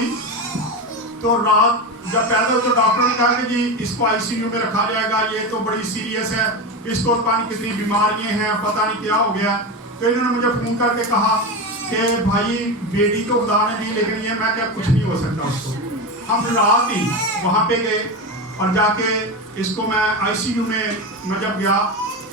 हुई तो रात जब पैदा हुई तो डॉक्टर ने कहा कि जी इसको आईसीयू में रखा जाएगा, ये तो बड़ी सीरियस है, इसको पता नहीं कितनी बीमारियां हैं, पता नहीं क्या हो गया। तो इन्होंने मुझे फ़ोन करके कहा कि भाई बेटी तो खुदा ने दी लेकिन ये मैं क्या कुछ नहीं हो सकता उसको। हम रात ही वहाँ पे गए और जाके इसको मैं आईसीयू में मैं जब गया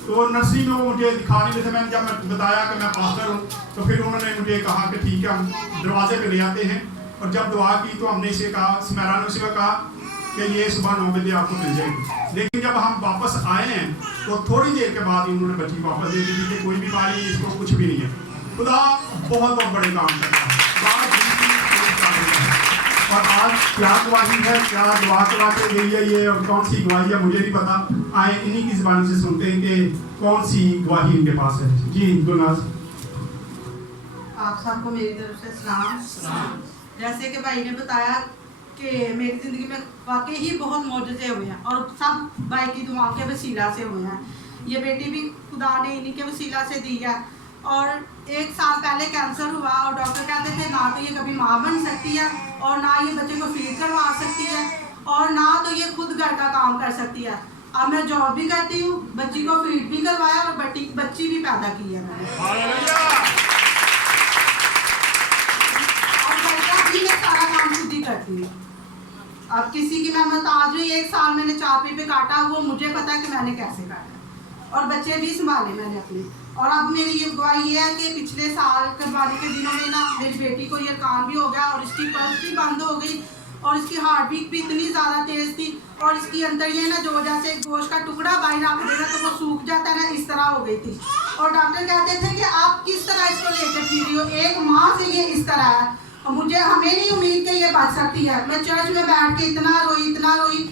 तो नर्सिंग में मुझे दिखा नहीं थे। मैंने जब मैं बताया कि मैं पास्टर हूँ तो फिर उन्होंने मुझे कहा कि ठीक है हम दरवाजे पे ले आते हैं। और जब दुआ की तो हमने इसे कहा, स्मैरा ने उसे कहा कि ये सुबह 9 बजे आपको मिल जाएगी। लेकिन जब हम वापस आए हैं तो थोड़ी देर के बाद ही उन्होंने बच्ची वापस दे दी कि कोई बीमारी इसको कुछ भी नहीं है। खुदा बहुत बड़े काम करता है। और आज क्या गवाही है, क्या दुआ करा के गई है ये और कौन सी गवाही है मुझे नहीं पता। आए इन्हीं की ज़बान से सुनते हैं कि कौन सी गवाही इनके पास है। जी गुलनाज। आप सबको मेरी तरफ से सलाम। जैसे कि भाई ने बताया कि मेरी ज़िंदगी में वाकई ही बहुत मौजूदे हुए हैं और सब भाई की दुआओं के वसीला से हुए हैं। ये बेटी भी खुदा ने इन्हीं के वसीला से दी है। और 1 साल पहले कैंसर हुआ और डॉक्टर कहते थे ना तो ये कभी माँ बन सकती है और ना ये बच्चे को फीड करवा सकती है और ना तो ये खुद घर का काम कर सकती है। अब मैं जॉब भी करती हूँ, बच्ची को फीड भी करवाया और बच्ची भी पैदा की है मैंने। मैं सारा काम खुद ही करती हूँ। अब किसी की मैं मोहताज हुई, 1 साल मैंने चापी पे काटा, वो मुझे पता है कि मैंने कैसे काटा और बच्चे भी संभाले मैंने अपने। और अब मेरी ये गवाही ये है कि पिछले साल कुर्बानी के दिनों में ना मेरी बेटी को ये काम भी हो गया और इसकी पल्स भी बंद हो गई और इसकी हार्ट बीट भी इतनी ज़्यादा तेज़ थी और इसकी अंदर ये ना जो जैसे गोश्त का टुकड़ा बाहर रख देना तो वो सूख जाता है ना, इस तरह हो गई थी। और डॉक्टर कहते थे कि आप किस तरह इसको लेकर फिर रही हो, एक माँ से ये इस तरह है। मुझे हमें नहीं उम्मीद कि ये बच सकती है। मैं चर्च में बैठ के इतना रोई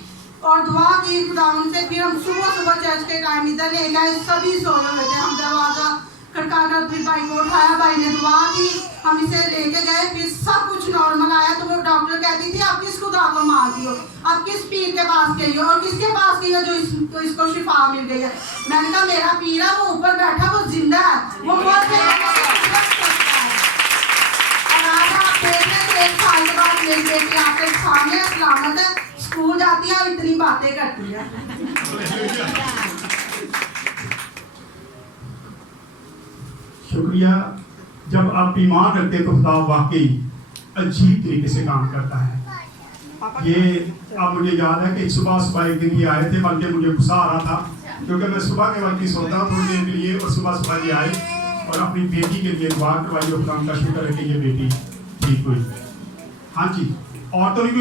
और दुआ की खुदा उनसे। फिर हम सुबह चर्च के टाइम इधर ले गए, सभी सोए हुए थे। हम दरवाज़ा खटकाकर फिर भाई को उठाया, भाई ने दुआ की, हम इसे लेके गए, फिर सब कुछ नॉर्मल आया। तो वो डॉक्टर कहती थी आप किस खुदा को मानती हो, आप किस पीर के पास गई हो और किसके पास गई हो जो इसको शिफा मिल गई है। मैंने कहा मेरा पीर है, वो ऊपर बैठा, वो जिंदा है, वो बहुत 1 साल के बाद मेरी बेटी आपके सामने सलामत है, स्कूल जाती है और इतनी बातें करती है। शुक्रिया। जब आप ईमान रखते तो खुदा वाकई अजीब तरीके से काम करता है। ये अब मुझे याद है कि सुबह एक दिन ये आए थे, बल्कि मुझे गुस्सा आ रहा था क्योंकि मैं सुबह के वक्त ही सोता थोड़ी देर के लिए और सुबह ये आए और अपनी बेटी के लिए दुआ करवाई और खुदा का शुक्र है कि ये बेटी ठीक हुई। हाँ जी, और तो नहीं